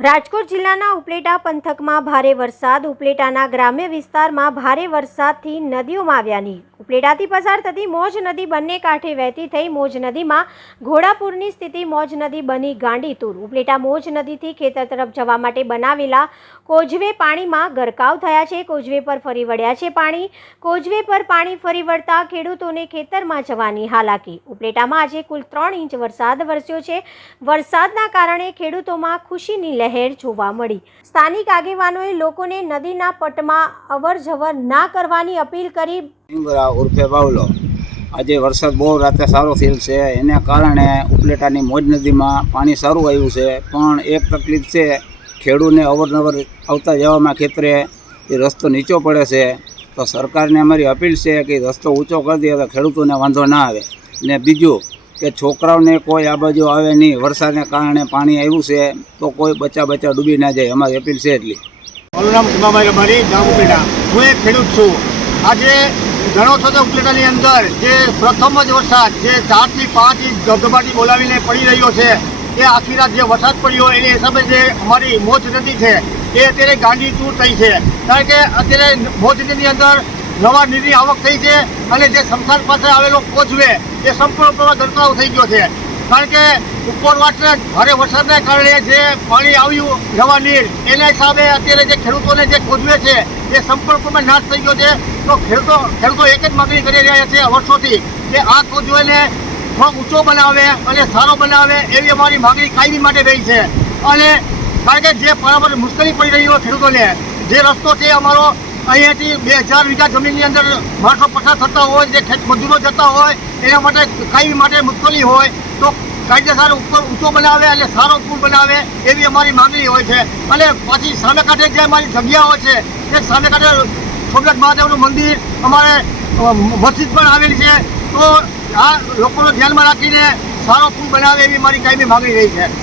રાજકોટ જિલ્લાના ઉપલેટા પંથકમાં ભારે વરસાદ. ઉપલેટાના ગ્રામ્ય વિસ્તારમાં ભારે વરસાદથી નદીઓમાં આવ્યા નીર. ઉપલેટાથી પસાર થતી મોજ નદી બંને કાંઠે વહેતી થઈ. મોજ નદીમાં ઘોડાપુરની સ્થિતિ મોજ નદી બની ગાંડીતુર ઉપલેટા મોજ નદીથી ખેતર તરફ જવા માટે બનાવેલા કોજવે પાણીમાં ગરકાવ થયા છે. કોજવે પર ફરી વળ્યા છે પાણી. કોજવે પર પાણી ફરી વળતા ખેડૂતોને ખેતરમાં જવાની હાલાકી. ઉપલેટામાં આજે કુલ ત્રણ ઇંચ વરસાદ વરસ્યો છે. વરસાદના કારણે ખેડૂતોમાં ખુશીની લહેર જોવા મળી. સ્થાનિક આગેવાનોએ લોકોને નદીના પટમાં અવરજવર ના કરવાની અપીલ કરી ઇમરા ઉર્ફે બાવલો. આજે વરસાદ બહુ રાતે સારો થયેલ છે. એના કારણે ઉપલેટાની મોજ નદીમાં પાણી સારું આવ્યું છે. પણ એક તકલીફ છે, ખેડૂને અવરનવર આવતા જવામાં ખેતરે એ રસ્તો નીચો પડે છે. તો સરકારને અમારી અપીલ છે કે રસ્તો ઊંચો કરી દે, તો ખેડૂતોને વાંધો ના આવે. ને બીજું કે છોકરાઓને કોઈ આ બાજુ આવે નહીં, વરસાદને કારણે પાણી આવ્યું છે, તો કોઈ બચ્ચા બચ્ચા ડૂબી ના જાય. અમારી અપીલ છે એટલી. હું એક ખેડૂત છું. આજે ઘણો થતો ઉપલેટાની અંદર જે પ્રથમ જ વરસાદ, જે ચારથી પાંચ ઇંચ ધબધબાટી બોલાવીને પડી રહ્યો છે, એ આખી રાત જે વરસાદ પડ્યો એની હિસાબે જે અમારી મોજ નદી છે, એ અત્યારે ગાંડી તૂર થઈ છે. કારણ કે અત્યારે મોજ નદીની અંદર નવા નીરની આવક થઈ છે અને જે સંસાર પાસે આવેલો કોચવે એ સંપૂર્ણપણે ગરકાવ થઈ ગયો છે. કારણ કે ઉપરવાસના ભારે વરસાદના કારણે જે પાણી આવ્યું નવા નીર, એના હિસાબે અત્યારે જે ખેડૂતોને જે કોજવે છે, એ સંપૂર્ણપણે નાશ થઈ ગયો છે. તો ખેડૂતો ખેડૂતો એક જ માગણી કરી રહ્યા છે વર્ષોથી કે આ કોજવેને થોડો ઊંચો બનાવે અને સારો બનાવે એવી અમારી માગણી કાયમી માટે રહી છે. અને કારણ કે જે બરાબર મુશ્કેલી પડી રહી હોય ખેડૂતોને, જે રસ્તો છે અમારો અહીંયાથી બે હજાર વીઘા જમીનની અંદર માણસો પસાર થતા હોય, જે ખેત મજૂરો જતા હોય, એના માટે કઈ માટે મુશ્કેલી હોય, તો કાયદેસર ઉપર ઊંચો બનાવે અને સારો પુલ બનાવે એવી અમારી માંગણી હોય છે. અને પાછી સામે કાંઠે જે અમારી જગ્યાઓ છે, એ સામે કાંઠે સોમનાથ મહાદેવનું મંદિર અમારે મસ્જિદ પણ આવેલી છે. તો આ લોકોનો ધ્યાનમાં રાખીને સારો પુલ બનાવે એવી મારી કાયમી માંગણી રહી છે.